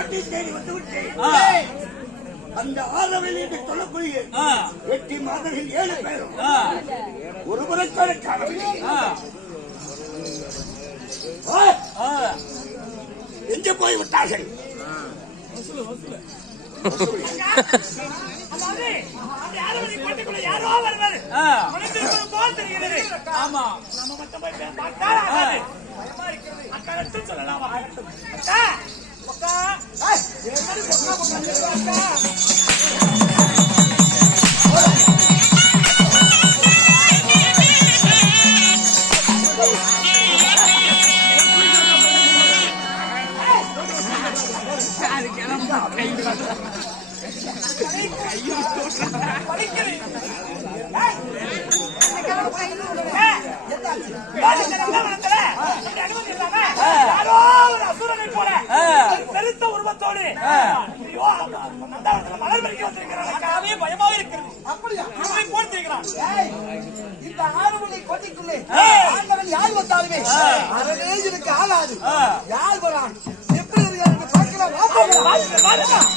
கோட்டை தேடி வந்து விட்டேன். அந்த ஆரவில் என்று சொல்லக்கூடிய 8 மாதர்கள் 7 பேரும் ஒரு முறைக்கான காணவில்லை. எங்கே போய் விட்டார்கள்? யாரோ வருவாரு. ஆமா, நம்ம மட்டும் போய் பார்த்தா அக்கா எடுத்து சொல்லலாமா? அக்கா அக்கா பெருத்த உருவத்தோடு மலர் பறிக்க வந்திருக்கிறான். பயமாக இருக்கிறது. அப்படியா? போட்டிருக்கிறான். இந்த ஆறுமலை கோட்டைக்குள்ளே யார் வந்தாலுமே அறவே எனக்கு ஆகாது. யார் வரான் எப்படி பார்க்கலாம்.